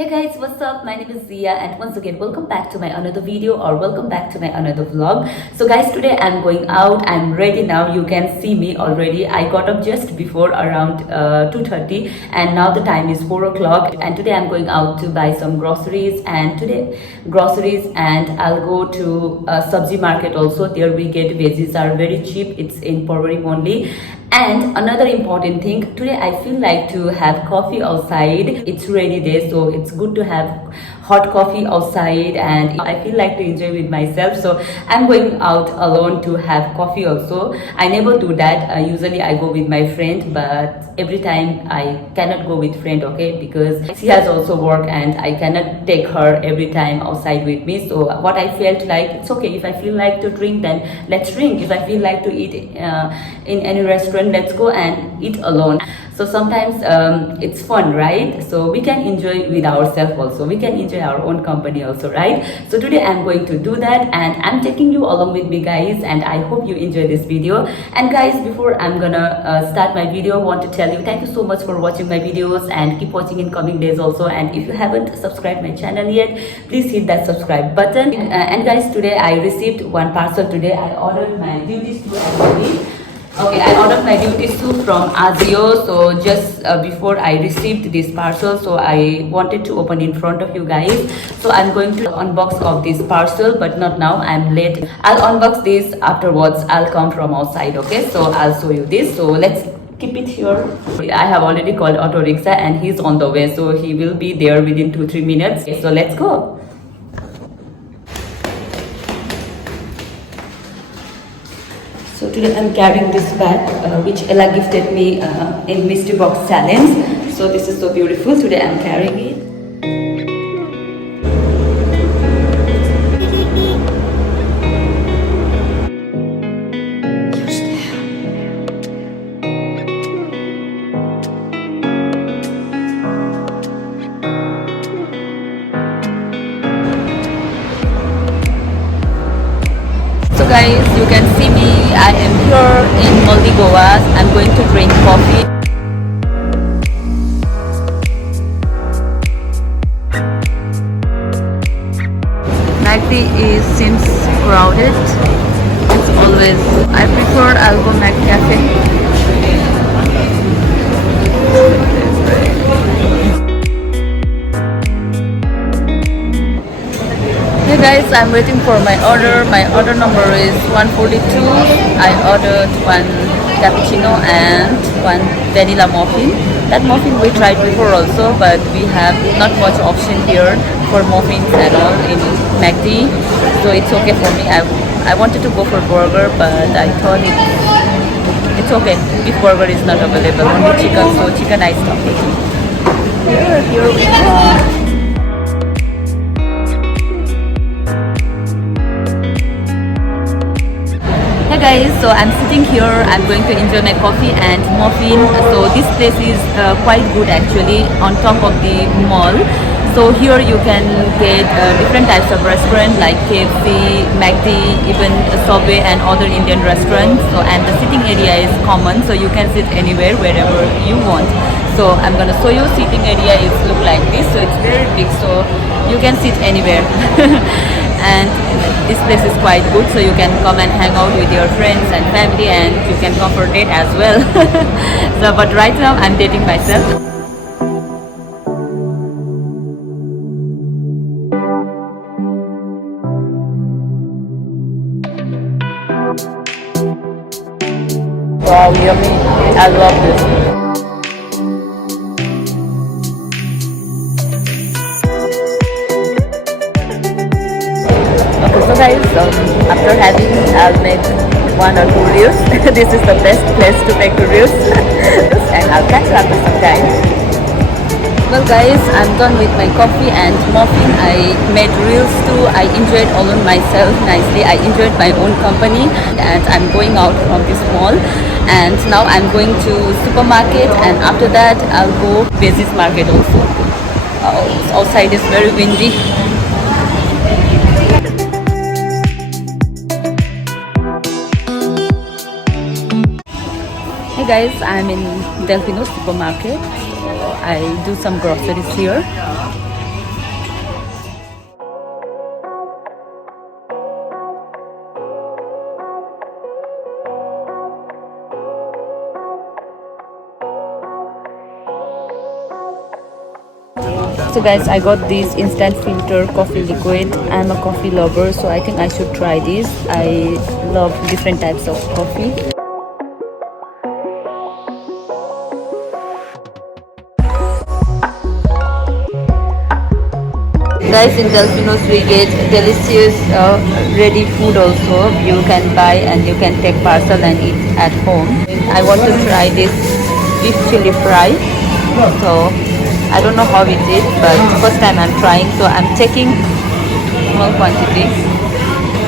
Hey guys, what's up? My name is Zia and once again welcome back to my another video or welcome back to my another vlog. So guys, today I'm going out. I'm ready now. You can see me already. I got up just before around 2:30 and now the time is 4 o'clock and today I'm going out to buy some groceries and I'll go to Sabji market also. There we get veggies are very cheap. It's in Porvorim only. And another important thing, today I feel like to have coffee outside. It's rainy day, so it's good to have hot coffee outside and I feel like to enjoy with myself. So I'm going out alone to have coffee also. I never do that. Usually I go with my friend, but every time I cannot go with friend, okay, because she has also work and I cannot take her every time outside with me. So what I felt like, it's okay, if I feel like to drink, then let's drink. If I feel like to eat in any restaurant, let's go and eat alone. So sometimes it's fun, right? So we can enjoy with ourselves also. We can enjoy our own company also, right? So today I'm going to do that and I'm taking you along with me, guys, and I hope you enjoy this video. And guys, before I'm gonna start my video, I want to tell you thank you so much for watching my videos and keep watching in coming days also. And if you haven't subscribed my channel yet, please hit that subscribe button. And guys, today I received one parcel. Today I ordered my duties to actually. Okay, I ordered my duty soup from Azio. So just before I received this parcel, so I wanted to open in front of you guys. So I'm going to unbox of this parcel, but not now, I'm late. I'll unbox this afterwards. I'll come from outside, okay? So I'll show you this. So let's keep it here. I have already called auto rickshaw and he's on the way. So he will be there within 2-3 minutes. Okay, so let's go. So today I'm carrying this bag which Ella gifted me in mystery box challenge. So this is so beautiful. Today I'm carrying it. So guys, you can see me. I am here in Moldova. I'm going to drink coffee. Magdi seems crowded. It's always. I prefer I'll go Mac Cafe. Hey guys, I'm waiting for my order. My order number is 142. I ordered one cappuccino and one vanilla muffin. That muffin we tried before also, but we have not much option here for muffins at all in McD. So it's okay for me. I wanted to go for burger, but I thought it's okay. Beef burger is not available, only chicken. So chicken I stopped eating. Here we go. Hey guys, so I'm sitting here. I'm going to enjoy my coffee and muffin. So this place is quite good actually, on top of the mall. So here you can get different types of restaurants like KFC, McD, even Subway and other Indian restaurants. So and the sitting area is common, so you can sit anywhere, wherever you want. So I'm gonna show you sitting area. It look like this. So it's very big, so you can sit anywhere. And this place is quite good, so you can come and hang out with your friends and family, and you can come for date as well. So but right now I'm dating myself. Wow, yummy. I love this. So guys, after having, I'll make 1 or 2 reels. This is the best place to make reels. And I'll catch you after some time. Well guys, I'm done with my coffee and muffin. I made reels too. I enjoyed all on myself nicely. I enjoyed my own company and I'm going out from this mall. And now I'm going to supermarket and after that I'll go veggies market also. Outside is very windy. Hey guys, I'm in Delfino supermarket. I do some groceries here. So guys, I got this instant filter coffee liquid. I'm a coffee lover, so I think I should try this. I love different types of coffee. Guys, in Delfino's we get delicious ready food also. You can buy and you can take parcel and eat at home. I want to try this beef chili fry. So I don't know how it is, but first time I'm trying. So I'm checking small quantity.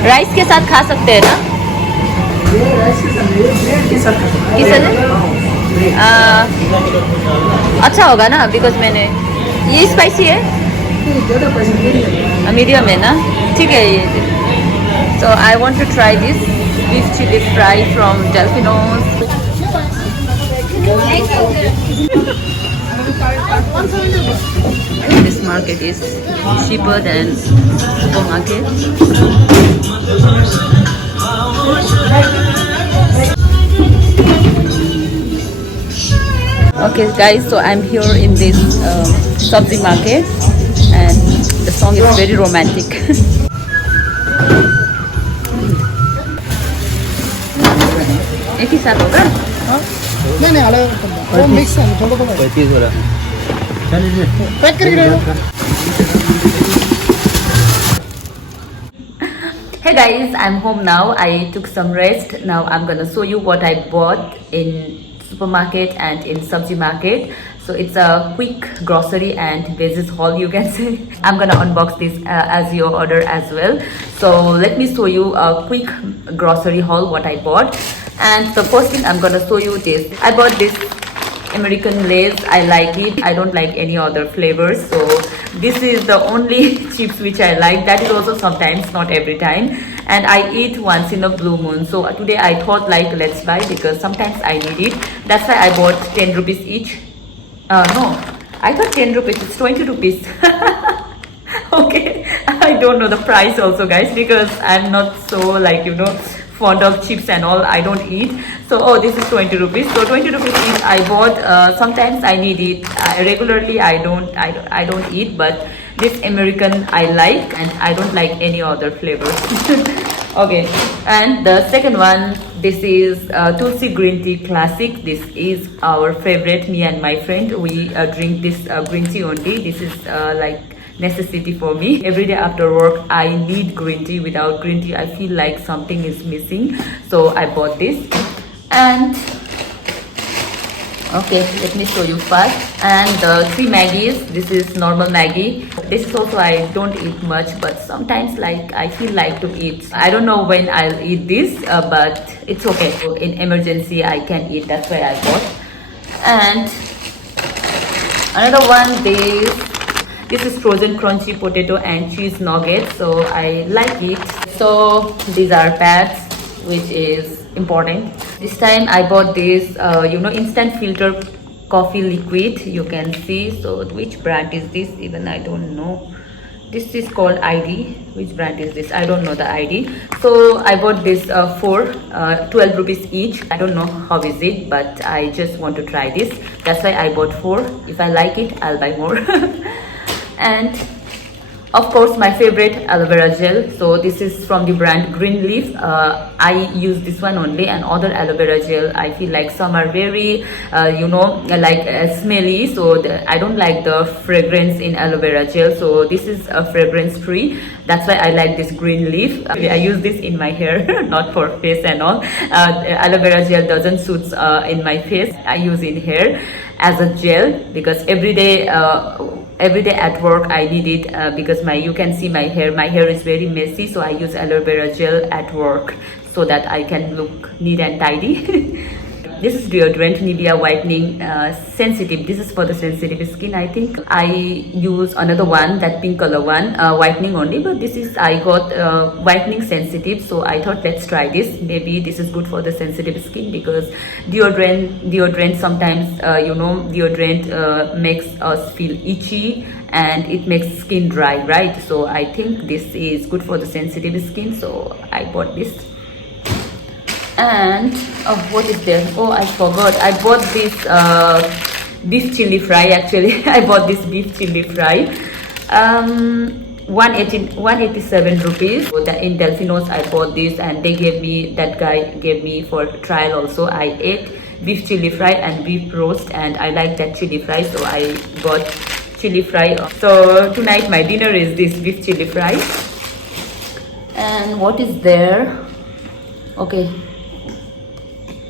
Rice के साथ खा सकते हैं ना? ये rice के साथ नहीं, bread के साथ खा सकते हैं। अच्छा होगा ना? Because मैंने ये spicy है? मीडियम है ना, ठीक है ये. So I want to try this beef chili fry from Delfino's. This market is cheaper than supermarket. Okay guys, so I'm here in this sabzi market. And the song is very romantic. एक ही साथ होगा? नहीं नहीं अलग वो mix है थोड़ा थोड़ा 35 हो रहा चलिए पैक करके रखो. Hey guys, I'm home now. I took some rest. Now I'm gonna show you what I bought in supermarket and in sabji market. So it's a quick grocery and veggies haul, you can say. I'm gonna unbox this as your order as well. So let me show you a quick grocery haul what I bought. And the first thing I'm gonna show you this. I bought this American Lay's. I like it. I don't like any other flavors. So this is the only chips which I like. That is also sometimes, not every time. And I eat once in a blue moon. So today I thought like let's buy because sometimes I need it. That's why I bought 10 rupees each. No, I thought 10 rupees, it's 20 rupees. Okay, I don't know the price also guys because I'm not so like, you know, fond of chips and all. I don't eat. So, oh, this is 20 rupees. So 20 rupees each I bought. Sometimes I need it. Regularly I don't eat, but this American I like and I don't like any other flavors. Okay, and the second one, this is Tootsie green tea classic. This is our favorite, me and my friend. We drink this green tea only. This is like necessity for me. Every day after work I need green tea. Without green tea I feel like something is missing. So I bought this. And okay, let me show you first. And the 3 Maggies. This is normal Maggie. This is also I don't eat much, but sometimes like I feel like to eat. I don't know when I'll eat this, but it's okay. So in emergency I can eat. That's why I bought. And another one, this is frozen crunchy potato and cheese nuggets. So I like it. So these are pads, which is important. This time I bought this you know, instant filter coffee liquid. You can see. So which brand is this? Even I don't know. This is called ID. Which brand is this? I don't know the ID. So I bought this for 12 rupees each. I don't know how is it, but I just want to try this. That's why I bought 4. If I like it, I'll buy more. And of course my favorite, aloe vera gel. So this is from the brand Green Leaf. I use this one only, and other aloe vera gel I feel like some are very you know, like smelly. So I don't like the fragrance in aloe vera gel. So this is a fragrance free. That's why I like this Green Leaf. I use this in my hair, not for face and all. Aloe vera gel doesn't suit in my face. I use in hair as a gel because every day at work I need it because you can see my hair is very messy. So I use aloe vera gel at work so that I can look neat and tidy. This is deodorant, Nivea whitening sensitive. This is for the sensitive skin. I think I use another one, that pink color one, whitening only, but this is, I got whitening sensitive. So I thought let's try this. Maybe this is good for the sensitive skin because deodorant sometimes you know, deodorant makes us feel itchy and it makes skin dry, right? So I think this is good for the sensitive skin. So I bought this. And oh, what is there? Oh, I forgot. I bought this beef chili fry. Actually, I bought this beef chili fry. 187 rupees. So in Delfinos I bought this, and they gave me, that guy gave me for trial also. I ate beef chili fry and beef roast, and I like that chili fry, so I got chili fry. So tonight my dinner is this beef chili fry. And what is there? Okay,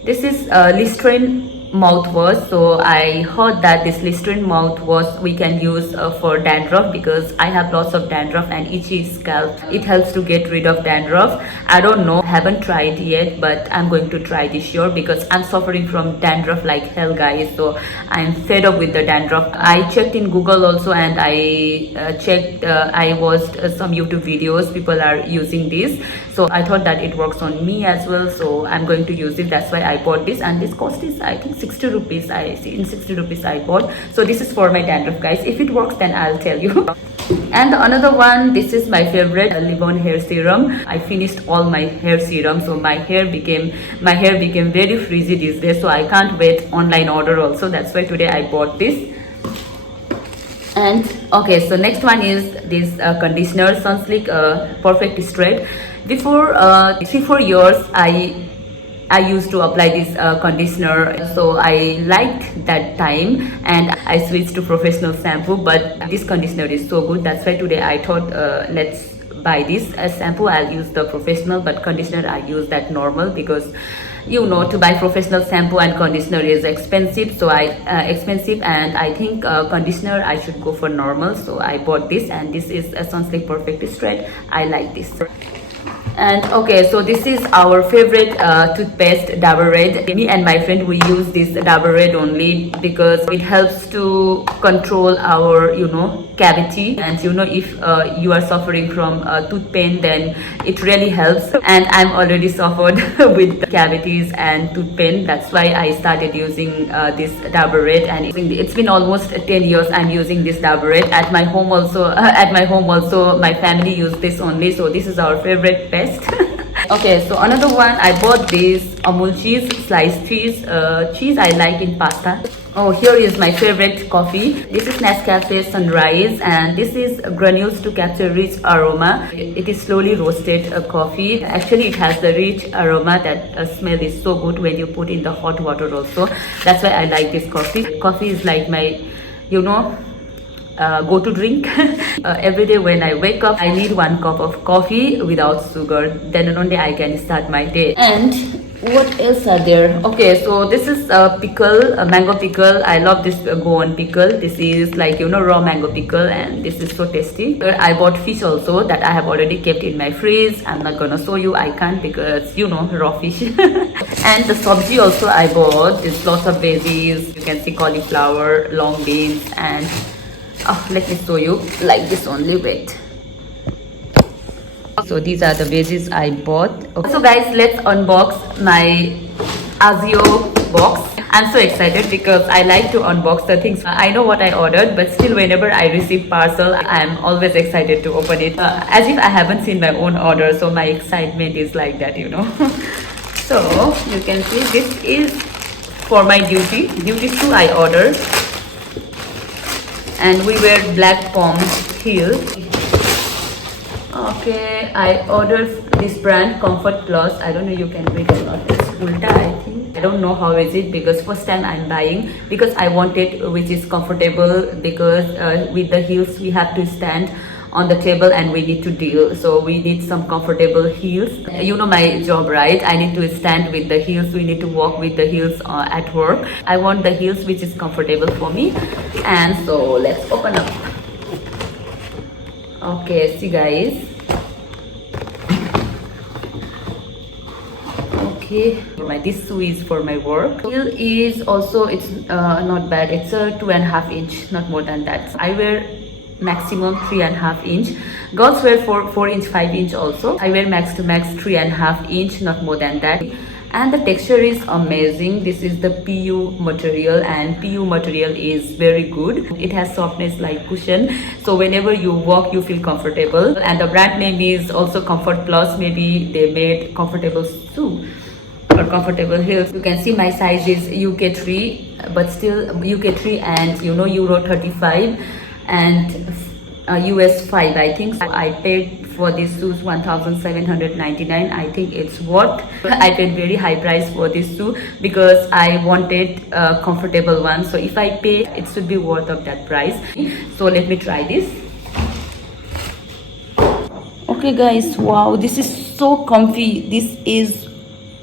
this is Listerine mouthwash. So I heard that this Listerine mouthwash we can use for dandruff, because I have lots of dandruff and itchy scalp. It helps to get rid of dandruff. I don't know, haven't tried yet, but I'm going to try this year because I'm suffering from dandruff like hell, guys. So I'm fed up with the dandruff. I checked in Google also, and I watched some YouTube videos. People are using this, so I thought that it works on me as well, so I'm going to use it. That's why I bought this, and this cost is, I think, 60 rupees. In 60 rupees I bought. So this is for my dandruff, guys. If it works, then I'll tell you. And another one, this is my favorite leave-on hair serum. I finished all my hair serum, so my hair became very frizzy these days, so I can't wait online order also. That's why today I bought this. And okay, so next one is this conditioner, Sunslick Perfect Straight. Before 3-4 years I used to apply this conditioner, so I liked that time, and I switched to professional shampoo. But this conditioner is so good, that's why today I thought let's buy this. As shampoo I'll use the professional, but conditioner I use that normal, because you know, to buy professional shampoo and conditioner is expensive. So and I think conditioner I should go for normal, so I bought this. And this is a Sunslick Perfect Straight. I like this. And okay, so this is our favorite toothpaste, Dabur Red. Me and my friend, we use this Dabur Red only because it helps to control our, you know, cavity. And you know, if you are suffering from tooth pain, then it really helps. And I'm already suffered with cavities and tooth pain. That's why I started using this Dabur Red, and it's been almost 10 years I'm using this Dabur Red. At my home also, my family use this only. So this is our favorite paste. Okay, so another one, I bought this Amul cheese, sliced cheese. Cheese I like in pasta. Oh, here is my favorite coffee. This is Nescafe Sunrise, and this is granules to capture rich aroma. It is slowly roasted coffee. Actually, it has the rich aroma. That smell is so good when you put in the hot water also. That's why I like this coffee. Coffee is like my, you know, go to drink. Every day when I wake up, I need 1 cup of coffee without sugar. Then only I can start my day. And what else are there? Okay, so this is a pickle, a mango pickle. I love this go-on pickle. This is like, you know, raw mango pickle, and this is so tasty. I bought fish also that I have already kept in my fridge. I'm not gonna show you, I can't, because you know, raw fish. And the sabji also I bought. There's lots of veggies. You can see cauliflower, long beans, and let me show you like this only. Wait. So these are the veggies I bought. Okay. So guys, let's unbox my Azio box. I'm so excited because I like to unbox the things. I know what I ordered, but still whenever I receive parcel, I'm always excited to open it. As if I haven't seen my own order, so my excitement is like that, you know. So you can see this is for my duty shoe I ordered. And we wear black palm heels. Okay, I ordered this brand Comfort Plus. I don't know, you can read or not. It's Ulta, I think. I don't know how is it, because first time I'm buying, because I wanted which is comfortable, because with the heels we have to stand on the table and we need to deal, so we need some comfortable heels. You know my job, right? I need to stand with the heels. We need to walk with the heels at work. I want the heels which is comfortable for me. And so let's open up. Okay, see guys. Okay, this shoe is for my work. Heel is also, it's not bad. It's a 2.5 inch, not more than that. I wear maximum 3.5 inch. Girls wear 4 inch, 5 inch also. I wear max to max 3.5 inch, not more than that. And the texture is amazing. This is the PU material, and PU material is very good. It has softness like cushion, so whenever you walk you feel comfortable. And the brand name is also Comfort Plus. Maybe they made comfortable shoe. or comfortable heels. You can see my size is UK3, but still UK3 and Euro 35 and US 5, I think. So I paid for these shoes 1,799. I think it's worth. I paid very high price for this shoe because I wanted a comfortable one. So if I pay, it should be worth of that price. So let me try this. Okay guys, wow, this is so comfy. This is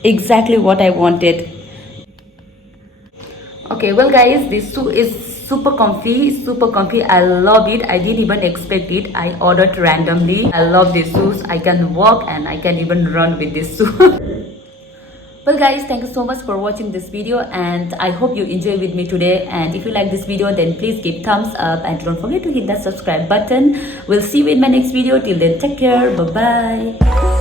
exactly what I wanted. Okay, well guys, this shoe is super comfy. I love it. I didn't even expect it. I ordered randomly. I love these shoes. I can walk and I can even run with this shoe. Well guys, thank you so much for watching this video, and I hope you enjoy with me today. And if you like this video, then please give thumbs up and don't forget to hit that subscribe button. We'll see you in my next video. Till then, take care. Bye bye.